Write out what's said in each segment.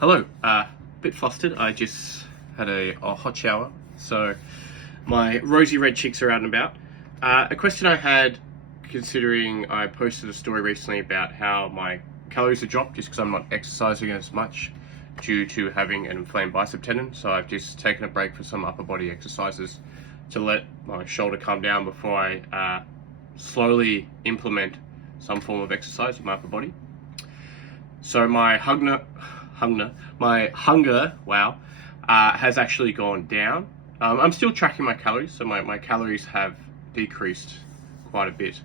Hello, bit flustered. I just had a hot shower, so my rosy red cheeks are out and about. A question I had, considering I posted a story recently about how my calories have dropped just because I'm not exercising as much due to having an inflamed bicep tendon. So I've just taken a break for some upper body exercises to let my shoulder calm down before I slowly implement some form of exercise in my upper body. So my hunger, has actually gone down. I'm still tracking my calories, so my calories have decreased quite a bit.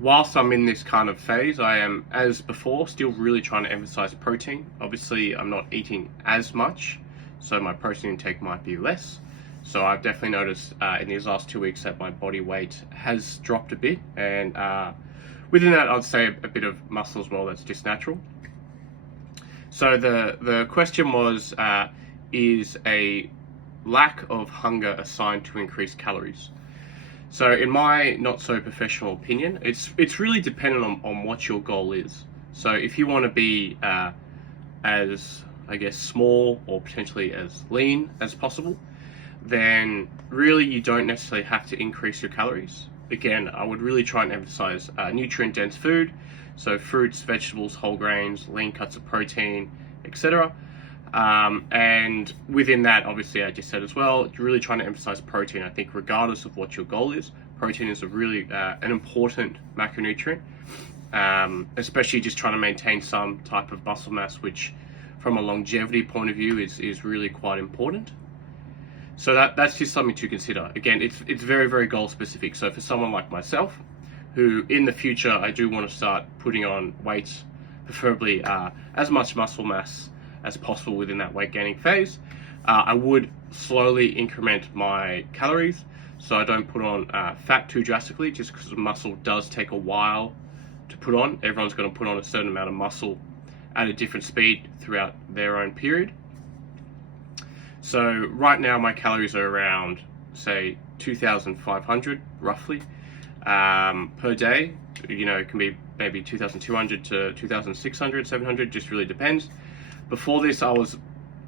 Whilst I'm in this kind of phase, I am, as before, still really trying to emphasize protein. Obviously, I'm not eating as much, so my protein intake might be less. So I've definitely noticed in these last 2 weeks that my body weight has dropped a bit, and within that, I'd say a bit of muscle as well. That's just natural. So the question was, is a lack of hunger a sign to increase calories? So in my not so professional opinion, it's really dependent on what your goal is. So if you want to be as, I guess, small or potentially as lean as possible, then really you don't necessarily have to increase your calories. Again, I would really try and emphasize nutrient-dense food, so fruits, vegetables, whole grains, lean cuts of protein, etc. And within that, obviously, I just said as well, really trying to emphasize protein. I think regardless of what your goal is, protein is a really an important macronutrient, especially just trying to maintain some type of muscle mass, which from a longevity point of view is really quite important. So that's just something to consider. Again, it's very, very goal specific. So for someone like myself, who in the future I do want to start putting on weight, preferably as much muscle mass as possible within that weight gaining phase, I would slowly increment my calories so I don't put on fat too drastically, just because muscle does take a while to put on. Everyone's going to put on a certain amount of muscle at a different speed throughout their own period. So right now my calories are around, say, 2,500 roughly per day. You know, it can be maybe 2,200 to 2,600, 700, just really depends. Before this, I was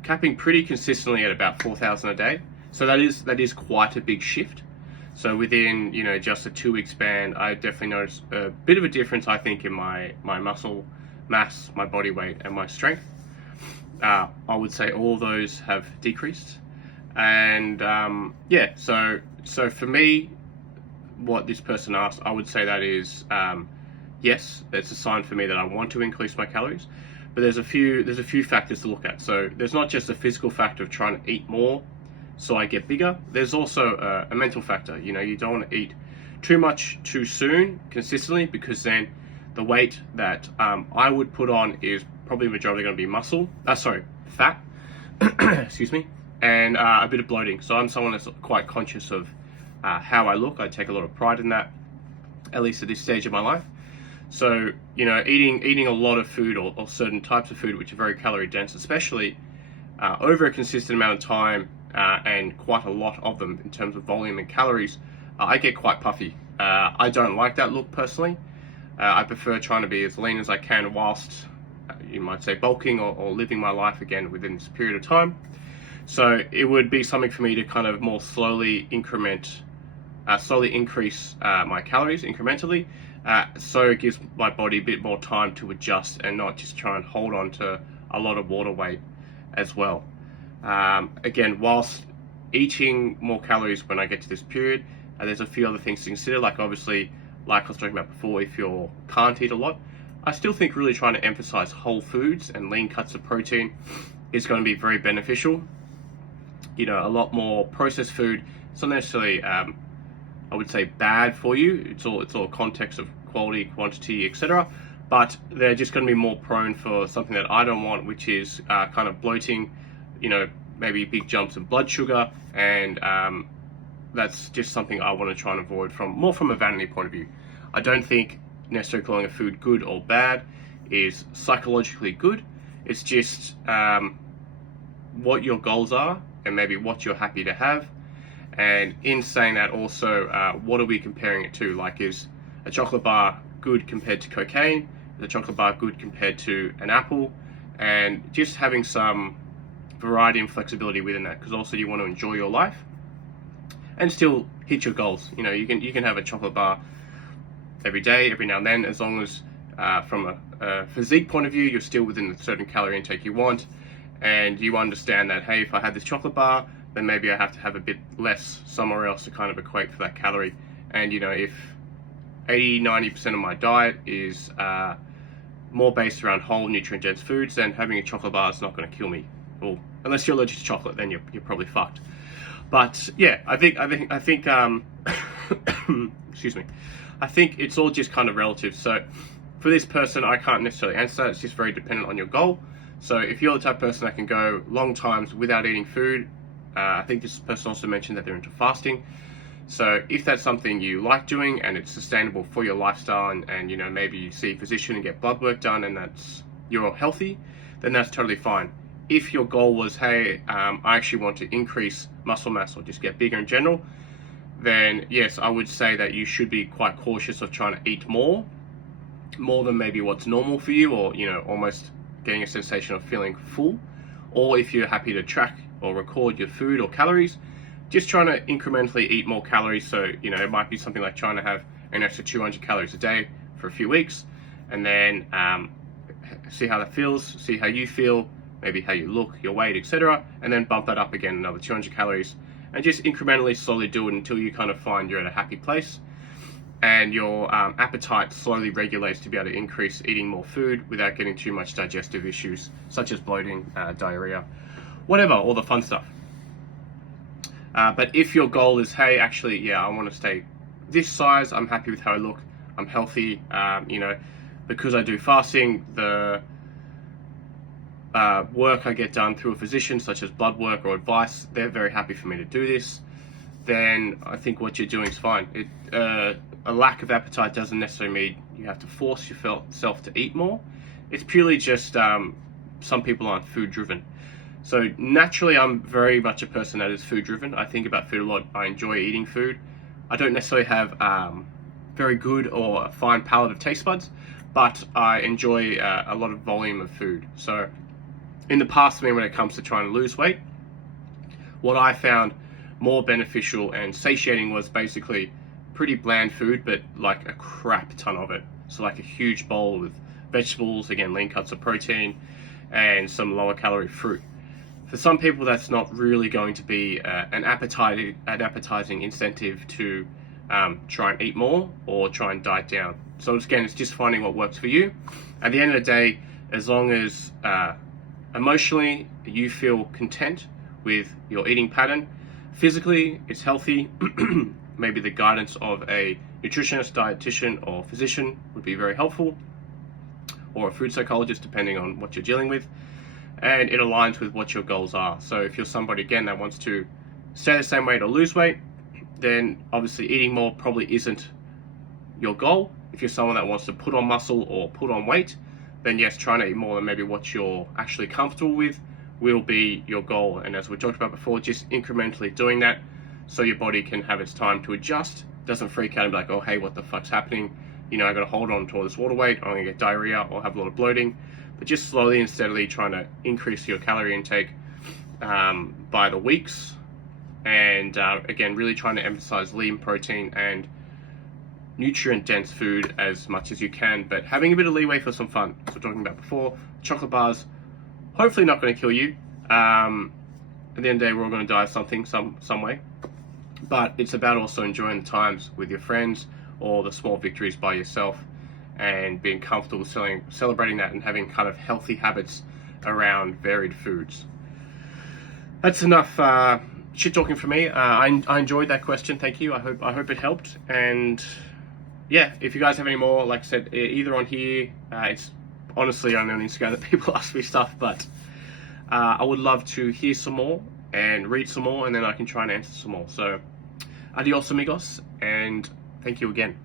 capping pretty consistently at about 4,000 a day. So that is quite a big shift. So within, you know, just a 2-week span, I definitely noticed a bit of a difference, I think, in my muscle mass, my body weight, and my strength. I would say all those have decreased, and yeah. So for me, what this person asked, I would say that is yes, it's a sign for me that I want to increase my calories. But there's a few factors to look at. So there's not just a physical factor of trying to eat more so I get bigger. There's also a mental factor. You know, you don't want to eat too much too soon consistently, because then the weight that I would put on is probably majority going to be fat, excuse me, and a bit of bloating. So I'm someone that's quite conscious of how I look. I take a lot of pride in that, at least at this stage of my life. So, you know, eating a lot of food or certain types of food which are very calorie dense, especially over a consistent amount of time, and quite a lot of them in terms of volume and calories, I get quite puffy. I don't like that look personally. I prefer trying to be as lean as I can whilst, you might say, bulking or living my life again within this period of time. So it would be something for me to kind of more slowly increase my calories incrementally, so it gives my body a bit more time to adjust and not just try and hold on to a lot of water weight as well. Again, whilst eating more calories when I get to this period, there's a few other things to consider, like obviously, like I was talking about before, if you can't eat a lot, I still think really trying to emphasize whole foods and lean cuts of protein is going to be very beneficial. You know, a lot more processed food, it's not necessarily, I would say, bad for you. It's all context of quality, quantity, etc. But they're just going to be more prone for something that I don't want, which is kind of bloating, you know, maybe big jumps in blood sugar, and that's just something I want to try and avoid more from a vanity point of view. I don't think necessarily calling a food good or bad is psychologically good. It's just what your goals are and maybe what you're happy to have. And in saying that, also, what are we comparing it to? Like, is a chocolate bar good compared to cocaine? Is a chocolate bar good compared to an apple? and just having some variety and flexibility within that, because also you want to enjoy your life and still hit your goals. You know, you can have a chocolate bar every day, every now and then, as long as from a physique point of view, you're still within the certain calorie intake you want, and you understand that, hey, if I had this chocolate bar, then maybe I have to have a bit less somewhere else to kind of equate for that calorie. And you know, if 80-90% of my diet is more based around whole nutrient-dense foods, then having a chocolate bar is not going to kill me. Well, unless you're allergic to chocolate, then you're probably fucked. But yeah, I think excuse me, I think it's all just kind of relative. So for this person, I can't necessarily answer that. It's just very dependent on your goal. So if you're the type of person that can go long times without eating food, I think this person also mentioned that they're into fasting. So if that's something you like doing and it's sustainable for your lifestyle, and you know, maybe you see a physician and get blood work done and you're healthy, then that's totally fine. If your goal was, hey, I actually want to increase muscle mass or just get bigger in general, then yes, I would say that you should be quite cautious of trying to eat more than maybe what's normal for you, or you know, almost getting a sensation of feeling full. Or if you're happy to track or record your food or calories, just trying to incrementally eat more calories. So you know, it might be something like trying to have an extra 200 calories a day for a few weeks, and then see how that feels, see how you feel, maybe how you look, your weight, etc., and then bump that up again another 200 calories, and just incrementally slowly do it until you kind of find you're at a happy place and your appetite slowly regulates to be able to increase eating more food without getting too much digestive issues such as bloating, diarrhea, whatever, all the fun stuff. But if your goal is, hey, actually, yeah, I want to stay this size, I'm happy with how I look, I'm healthy, you know, because I do fasting, the work I get done through a physician, such as blood work or advice, they're very happy for me to do this, then I think what you're doing is fine. A lack of appetite doesn't necessarily mean you have to force yourself to eat more. It's purely just some people aren't food driven. So naturally, I'm very much a person that is food driven. I think about food a lot. I enjoy eating food. I don't necessarily have very good or fine palate of taste buds, but I enjoy a lot of volume of food. So in the past, for me, when it comes to trying to lose weight, what I found more beneficial and satiating was basically pretty bland food, but like a crap ton of it. So like a huge bowl with vegetables, again, lean cuts of protein, and some lower calorie fruit. For some people, that's not really going to be an appetizing incentive to try and eat more or try and diet down. So again, it's just finding what works for you. At the end of the day, as long as emotionally you feel content with your eating pattern, physically it's healthy, maybe the guidance of a nutritionist, dietitian, or physician would be very helpful, or a food psychologist, depending on what you're dealing with, and it aligns with what your goals are. So if you're somebody, again, that wants to stay the same weight or lose weight, then obviously eating more probably isn't your goal. If you're someone that wants to put on muscle or put on weight, then yes, trying to eat more than maybe what you're actually comfortable with will be your goal. And as we talked about before, just incrementally doing that so your body can have its time to adjust, doesn't freak out and be like, oh, hey, what the fuck's happening? You know, I got to hold on to all this water weight, I'm going to get diarrhea or have a lot of bloating. But just slowly and steadily trying to increase your calorie intake by the weeks. And again, really trying to emphasize lean protein and nutrient-dense food as much as you can, but having a bit of leeway for some fun. As we're talking about before, chocolate bars, hopefully not going to kill you. At the end of the day, we're all going to die of something, some way. But it's about also enjoying the times with your friends or the small victories by yourself and being comfortable celebrating that and having kind of healthy habits around varied foods. That's enough shit talking for me. I enjoyed that question. Thank you. I hope it helped. And yeah, if you guys have any more, like I said, either on here, it's honestly only on Instagram that people ask me stuff, but I would love to hear some more and read some more, and then I can try and answer some more. So adios amigos, and thank you again.